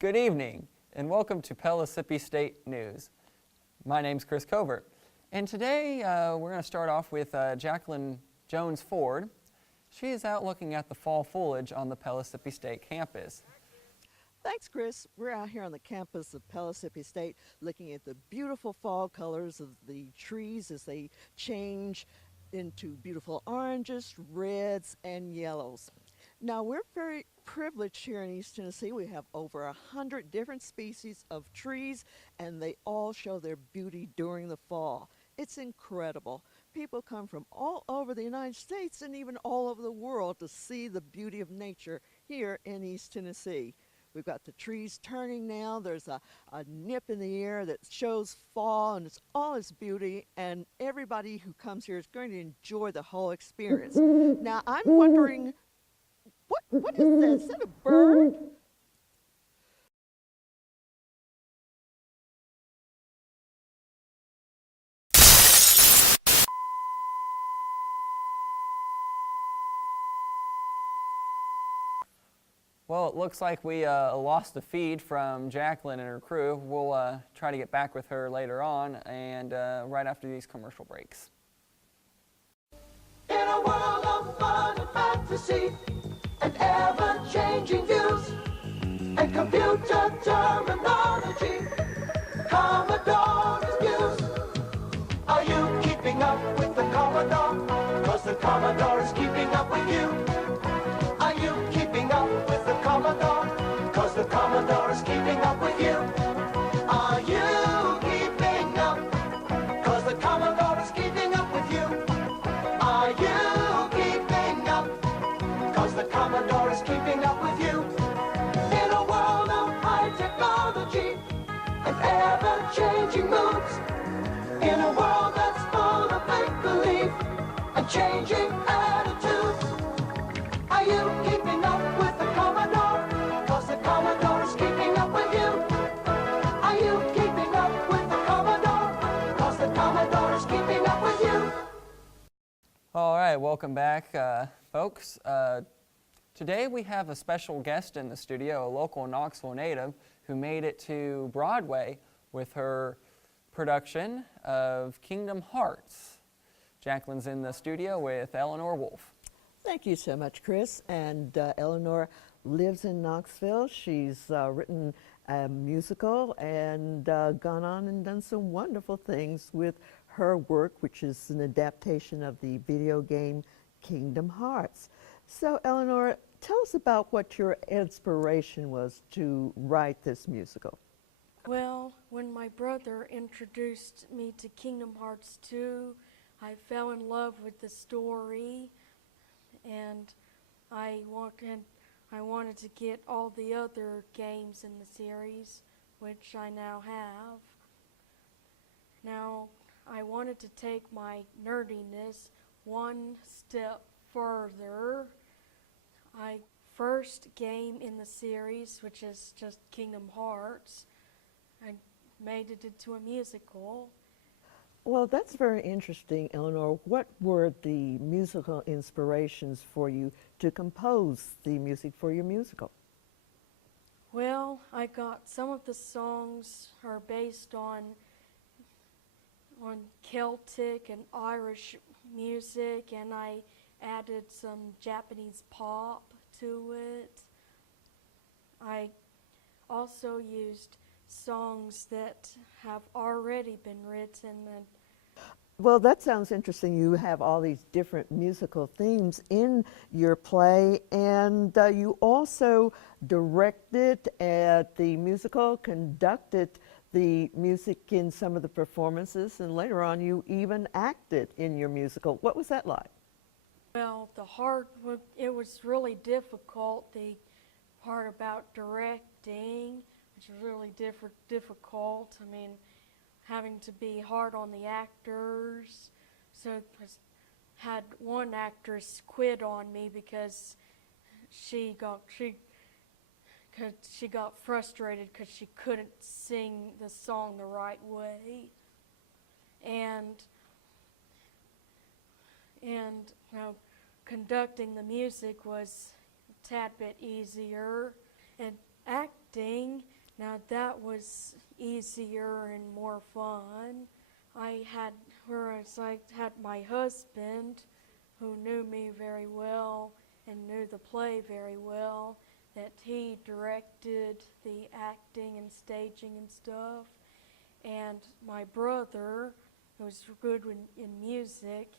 Good evening, and welcome to Pellissippi State News. My name's Chris Covert, and today we're going to start off with Jacqueline Jones-Ford. She is out looking at the fall foliage on the Pellissippi State campus. Thanks, Chris. We're out here on the campus of Pellissippi State looking at the beautiful fall colors of the trees as they change into beautiful oranges, reds, and yellows. Now, we're very privileged here in East Tennessee. We have over 100 different species of trees, and they all show their beauty during the fall. It's incredible. People come from all over the United States and even all over the world to see the beauty of nature here in East Tennessee. We've got the trees turning now. There's a nip in the air that shows fall, and it's all its beauty, and everybody who comes here is going to enjoy the whole experience. Now, I'm wondering, what is that? Is that a bird? Well, it looks like we lost the feed from Jacqueline and her crew. We'll try to get back with her later on and right after these commercial breaks. In a world of fun and fantasy and ever-changing views and computer terminology, Commodore is news. Are you keeping up with the Commodore? 'Cause the Commodore is keeping up with you. Are you keeping up with the Commodore? 'Cause the Commodore is keeping up with you. Are you keeping up? 'Cause the Commodore is keeping up with you. Are you keeping up? 'Cause the Commodore is keeping up with you. In a world of high technology and ever-changing moods, in a world that's full of make-believe and changing attitudes, are you keeping up with the Commodore? 'Cause the Commodore is keeping up with you. Are you keeping up with the Commodore? 'Cause the Commodore is keeping up with you. All right, welcome back, folks. Today we have a special guest in the studio, a local Knoxville native who made it to Broadway with her production of Kingdom Hearts. Jacqueline's in the studio with Eleanor Wolf. Thank you so much, Chris. And Eleanor lives in Knoxville. She's written a musical and gone on and done some wonderful things with her work, which is an adaptation of the video game Kingdom Hearts. So, Eleanor, tell us about what your inspiration was to write this musical. Well, when my brother introduced me to Kingdom Hearts 2, I fell in love with the story, and I wanted to get all the other games in the series, which I now have. Now, I wanted to take my nerdiness one step further. First game in the series, which is just Kingdom Hearts, I made it into a musical. Well, that's very interesting, Eleanor. What were the musical inspirations for you to compose the music for your musical? Well, I got some of the songs are based on Celtic and Irish music, and I added some Japanese pop to it. I also used songs that have already been written. And well, that sounds interesting. You have all these different musical themes in your play, and you also directed the musical, conducted the music in some of the performances, and later on you even acted in your musical. What was that like? Well, it was really difficult, the part about directing, which was really difficult. I mean, having to be hard on the actors. So I had one actress quit on me because she got frustrated because she couldn't sing the song the right way. And conducting the music was a tad bit easier. And acting, now that was easier and more fun. Whereas I had my husband, who knew me very well and knew the play very well, that he directed the acting and staging and stuff. And my brother, who was good in music,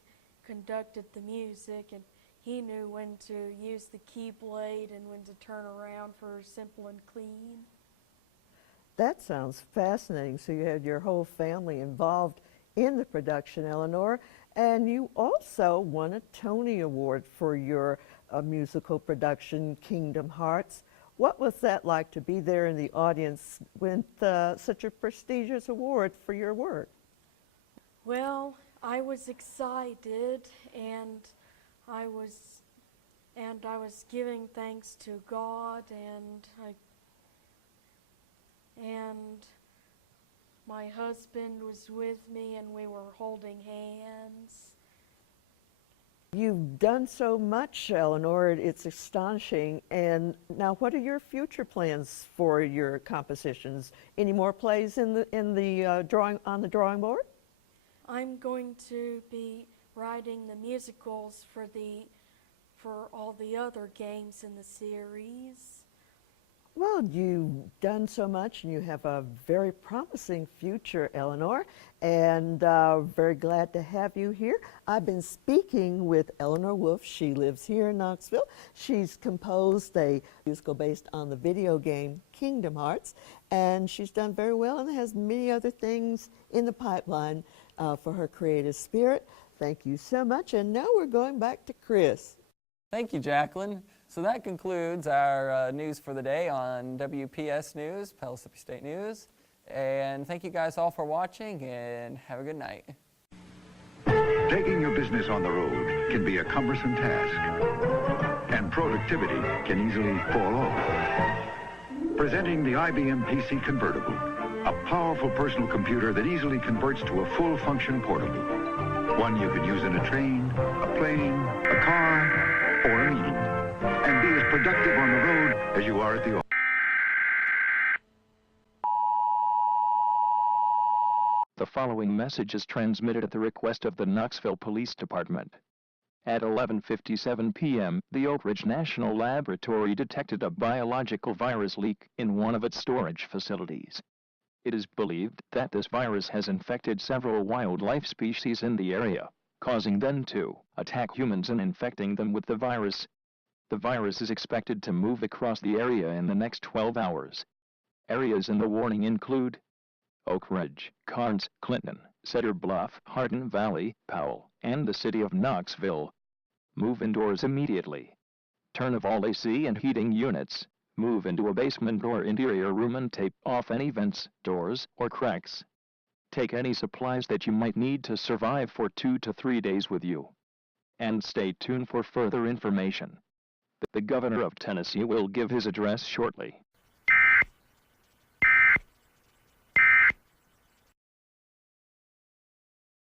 conducted the music, and he knew when to use the keyblade and when to turn around for simple and clean. That sounds fascinating. So you had your whole family involved in the production, Eleanor, and you also won a Tony Award for your musical production, Kingdom Hearts. What was that like to be there in the audience with such a prestigious award for your work? Well, I was excited, and I was giving thanks to God, and my husband was with me, and we were holding hands. You've done so much, Eleanor. It's astonishing. And now, what are your future plans for your compositions? Any more plays on the drawing board? I'm going to be writing the musicals for all the other games in the series. Well, you've done so much, and you have a very promising future, Eleanor, and very glad to have you here. I've been speaking with Eleanor Wolf. She lives here in Knoxville. She's composed a musical based on the video game Kingdom Hearts, and she's done very well and has many other things in the pipeline for her creative spirit. Thank you so much, and now we're going back to Chris. Thank you, Jacqueline. So that concludes our news for the day on WPS News, Pellissippi State News. And thank you guys all for watching, and have a good night. Taking your business on the road can be a cumbersome task, and productivity can easily fall off. Presenting the IBM PC Convertible, a powerful personal computer that easily converts to a full-function portable. One you can use in a train, a plane, a car, or a meeting, and be as productive on the road as you are at the office. The following message is transmitted at the request of the Knoxville Police Department. At 11:57 p.m., the Oak Ridge National Laboratory detected a biological virus leak in one of its storage facilities. It is believed that this virus has infected several wildlife species in the area, causing them to attack humans and infecting them with the virus. The virus is expected to move across the area in the next 12 hours. Areas in the warning include Oak Ridge, Carnes, Clinton, Cedar Bluff, Hardin Valley, Powell, and the city of Knoxville. Move indoors immediately. Turn off all AC and heating units. Move into a basement or interior room and tape off any vents, doors, or cracks. Take any supplies that you might need to survive for 2 to 3 days with you. And stay tuned for further information. The governor of Tennessee will give his address shortly.